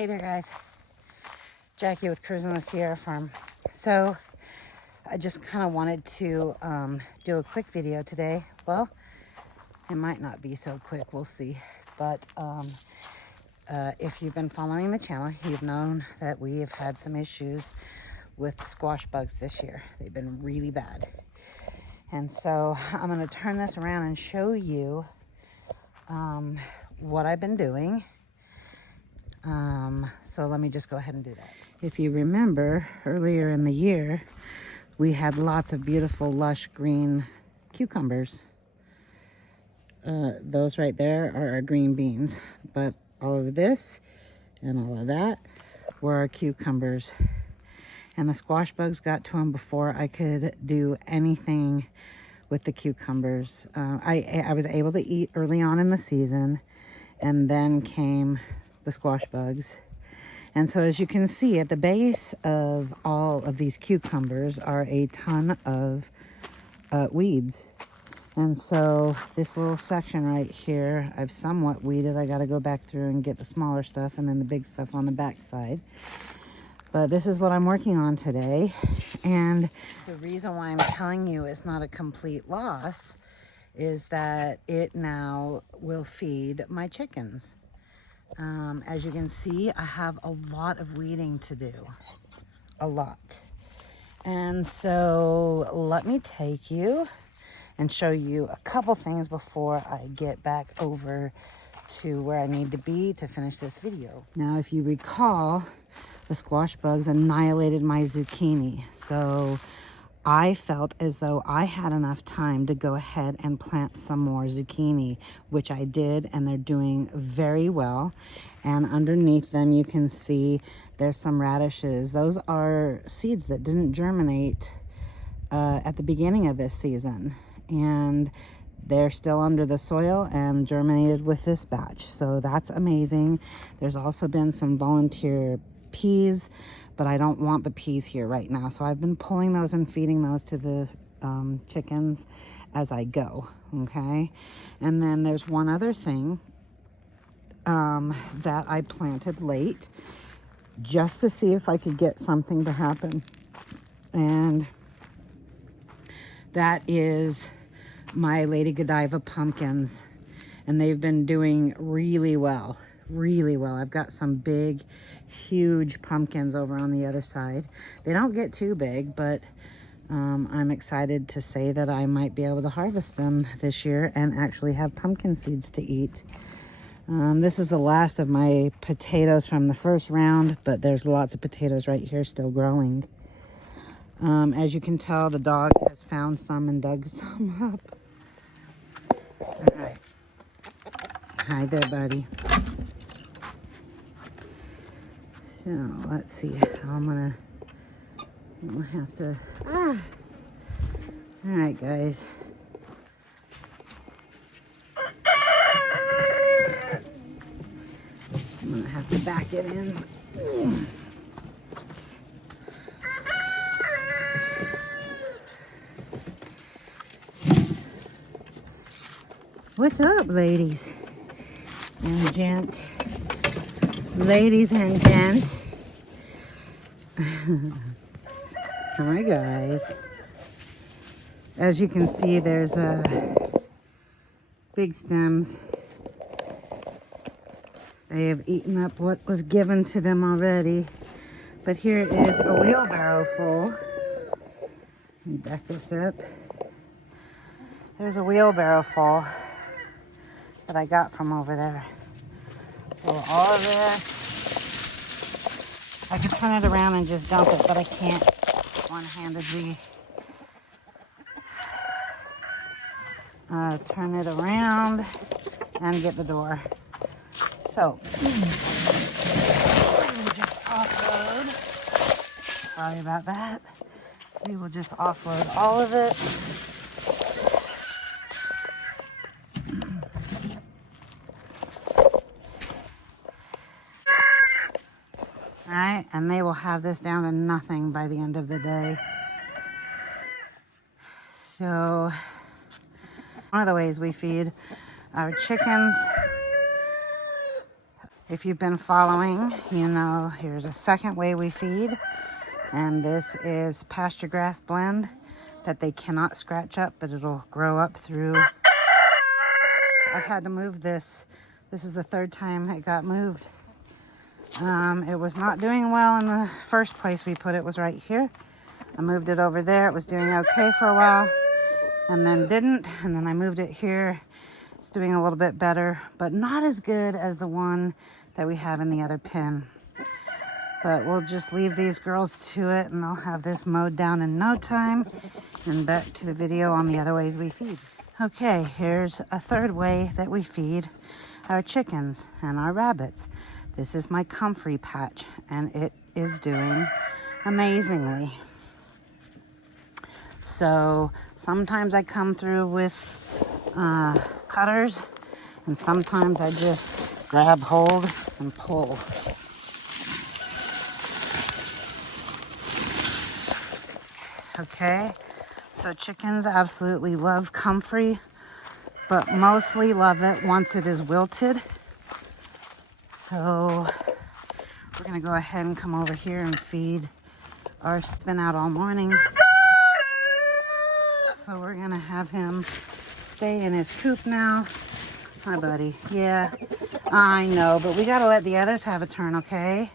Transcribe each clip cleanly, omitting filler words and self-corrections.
Hey there guys, Jackie with Cruising the Sierra Farm. So I just kind of wanted to do a quick video today. Well, it might not be so quick, we'll see. But if you've been following the channel, you've known that we have had some issues with squash bugs this year. They've been really bad. And so I'm going to turn this around and show you what I've been doing. So let me just go ahead and do that. If you remember, earlier in the year, we had lots of beautiful, lush green cucumbers. Those right there are our green beans, but all of this and all of that were our cucumbers. And the squash bugs got to them before I could do anything with the cucumbers. I was able to eat early on in the season, and then came the squash bugs. And so as you can see, at the base of all of these cucumbers are a ton of weeds. And so this little section right here, I've somewhat weeded. I got to go back through and get the smaller stuff and then the big stuff on the back side. But this is what I'm working on today. And the reason why I'm telling you it's not a complete loss is that it now will feed my chickens. As you can see, I have a lot of weeding to do, a lot. And so let me take you and show you a couple things before I get back over to where I need to be to finish this video. Now, if you recall, the squash bugs annihilated my zucchini. So I felt as though I had enough time to go ahead and plant some more zucchini, which I did, and they're doing very well. And underneath them, you can see there's some radishes. Those are seeds that didn't germinate at the beginning of this season. And they're still under the soil and germinated with this batch. So that's amazing. There's also been some volunteer peas, but I don't want the peas here right now. So I've been pulling those and feeding those to the chickens as I go, okay? And then there's one other thing that I planted late just to see if I could get something to happen. And that is my Lady Godiva pumpkins. And they've been doing really well. Really well. I've got some big, huge pumpkins over on the other side. They don't get too big, but I'm excited to say that I might be able to harvest them this year and actually have pumpkin seeds to eat. This is the last of my potatoes from the first round, but there's lots of potatoes right here still growing. As you can tell, the dog has found some and dug some up. All right. Hi there, buddy. So let's see how I'm gonna have to. All right, guys. I'm gonna have to back it in. What's up, ladies and gent? Ladies and gent. Hi, guys. As you can see, there's big stems. They have eaten up what was given to them already. But here is a wheelbarrow full. Let me back this up. There's a wheelbarrow full that I got from over there. So all of this, I could turn it around and just dump it, but I can't one-handedly turn it around and get the door. So, we will just offload. Sorry about that. We will just offload all of it. All right, and they will have this down to nothing by the end of the day. So, one of the ways we feed our chickens If you've been following, you know here's a second way we feed. And this is pasture grass blend that they cannot scratch up, but it'll grow up through. I've had to move this. This is the third time it got moved. It was not doing well in the first place we put it, was right here. I moved it over there. It was doing okay for a while and then didn't. And then I moved it here. It's doing a little bit better, but not as good as the one that we have in the other pen. But we'll just leave these girls to it and they'll have this mowed down in no time. And back to the video on the other ways we feed. Okay, here's a third way that we feed our chickens and our rabbits. This is my comfrey patch and it is doing amazingly. So sometimes I come through with cutters and sometimes I just grab hold and pull. Okay, so chickens absolutely love comfrey, but mostly love it once it is wilted. So we're gonna go ahead and come over here and feed Arf's been out all morning. So we're gonna have him stay in his coop now. Hi, buddy. Yeah, I know, but we gotta let the others have a turn, okay?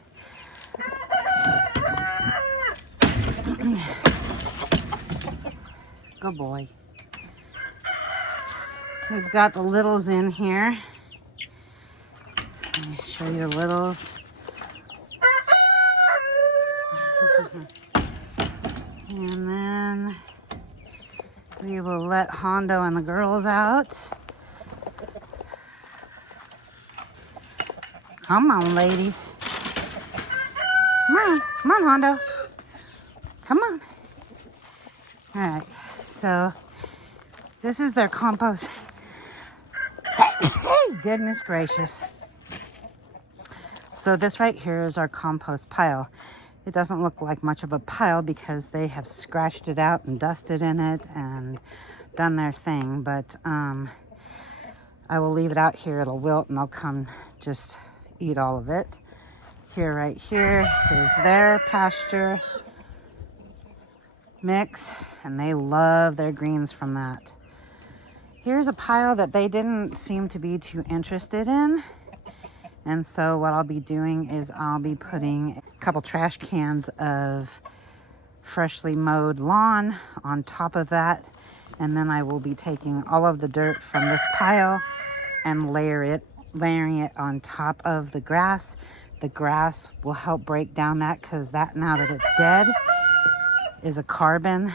Good boy. We've got the littles in here. Let me show you the littles. And then we will let Hondo and the girls out. Come on, ladies. Come on, Hondo. Come on. All right, so this is their compost. Goodness gracious. So this right here is our compost pile. It doesn't look like much of a pile because they have scratched it out and dusted in it and done their thing, but I will leave it out here. It'll wilt and they'll come just eat all of it. Here, right here is their pasture mix, and they love their greens from that. Here's a pile that they didn't seem to be too interested in. And so what I'll be doing is I'll be putting a couple trash cans of freshly mowed lawn on top of that. And then I will be taking all of the dirt from this pile and layering it on top of the grass. The grass will help break down that, because that, now that it's dead, is a carbon,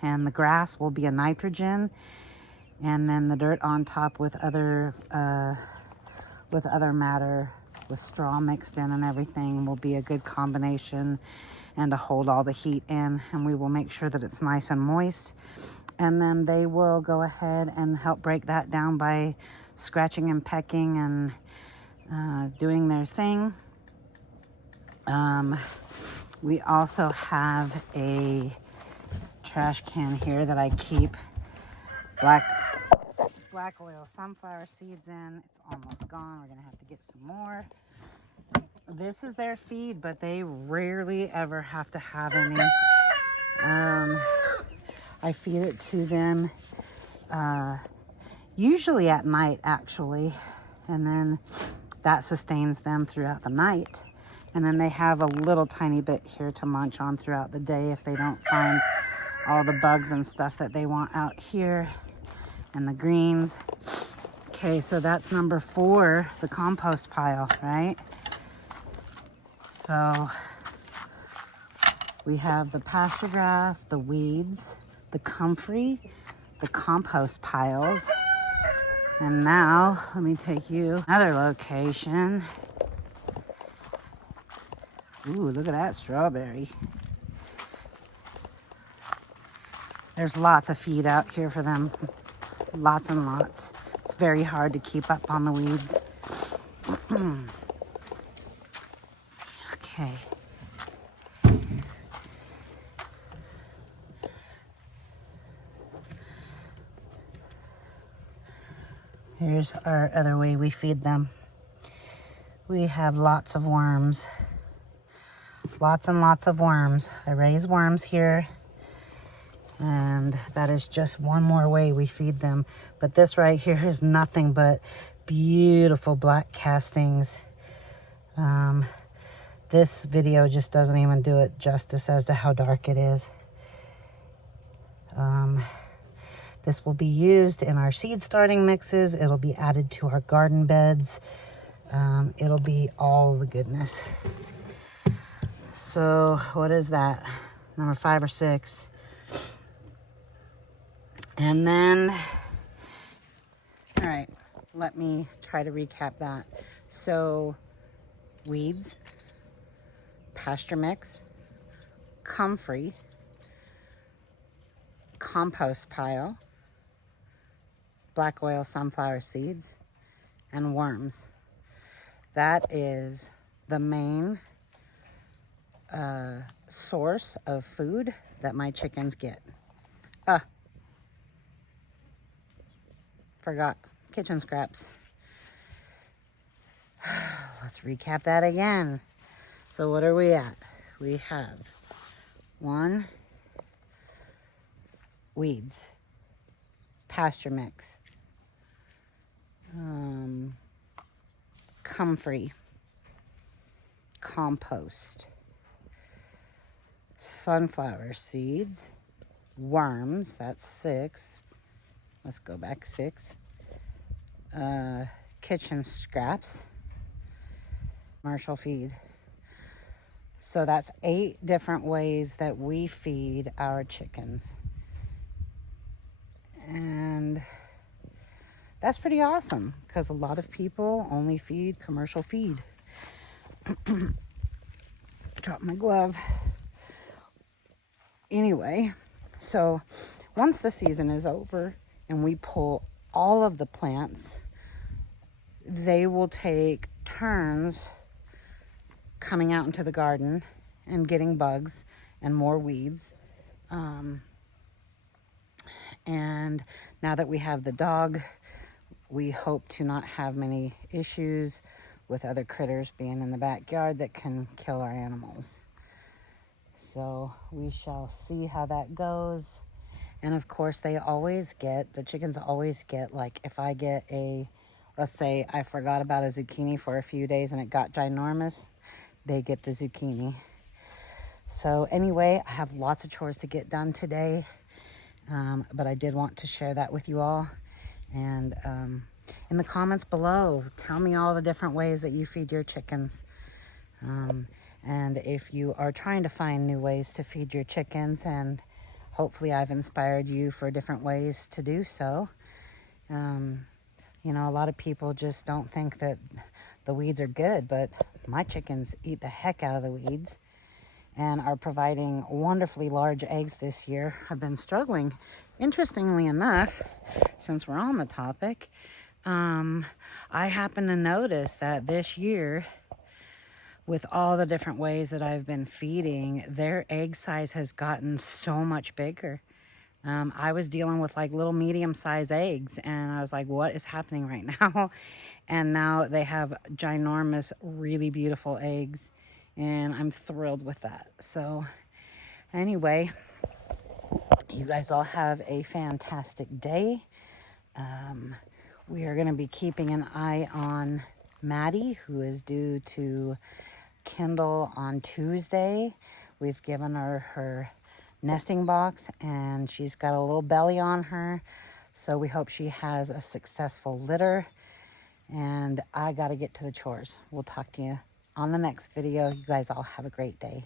and the grass will be a nitrogen. And then the dirt on top with other matter, with straw mixed in and everything, will be a good combination and to hold all the heat in. And we will make sure that it's nice and moist. And then they will go ahead and help break that down by scratching and pecking and doing their thing. We also have a trash can here that I keep black oil sunflower seeds in. It's almost gone. We're gonna have to get some more. This is their feed, but they rarely ever have to have any. I feed it to them usually at night, actually, and then that sustains them throughout the night. And then they have a little tiny bit here to munch on throughout the day if they don't find all the bugs and stuff that they want out here, and the greens. Okay, so that's number 4, the compost pile, right? So we have the pasture grass, the weeds, the comfrey, the compost piles. And now let me take you another location. Ooh, look at that strawberry. There's lots of feed out here for them. Lots and lots. It's very hard to keep up on the weeds. Okay. Here's our other way we feed them. We have lots of worms. Lots and lots of worms. I raise worms here. And that is just one more way we feed them. But this right here is nothing but beautiful black castings. This video just doesn't even do it justice as to how dark it is. This will be used in our seed starting mixes. It'll be added to our garden beds. It'll be all the goodness. So what is that? Number 5 or 6. And then, all right, let me try to recap that. So weeds, pasture mix, comfrey, compost pile, black oil sunflower seeds, and worms. That is the main source of food that my chickens get. Forgot kitchen scraps. Let's recap that again. So what are we at? We have 1, weeds, pasture mix, comfrey, compost, sunflower seeds, worms, that's 6. Let's go back 6. Kitchen scraps, commercial feed. So that's 8 different ways that we feed our chickens. And that's pretty awesome because a lot of people only feed commercial feed. Drop my glove. Anyway, so once the season is over and we pull all of the plants, they will take turns coming out into the garden and getting bugs and more weeds. And now that we have the dog, we hope to not have many issues with other critters being in the backyard that can kill our animals. So we shall see how that goes. And of course, the chickens always get, like, if I get let's say I forgot about a zucchini for a few days and it got ginormous, they get the zucchini. So anyway, I have lots of chores to get done today, but I did want to share that with you all. And in the comments below, tell me all the different ways that you feed your chickens. And if you are trying to find new ways to feed your chickens, and hopefully I've inspired you for different ways to do so. You know, a lot of people just don't think that the weeds are good, but my chickens eat the heck out of the weeds and are providing wonderfully large eggs this year. I've been struggling, interestingly enough, since we're on the topic, I happen to notice that this year, with all the different ways that I've been feeding, their egg size has gotten so much bigger. I was dealing with like little medium-sized eggs, and I was like, what is happening right now? And now they have ginormous, really beautiful eggs, and I'm thrilled with that. So anyway, you guys all have a fantastic day. We are going to be keeping an eye on Maddie, who is due to kindle on Tuesday. We've given her nesting box, and she's got a little belly on her, so we hope she has a successful litter. And I got to get to the chores. We'll talk to you on the next video. You guys all have a great day.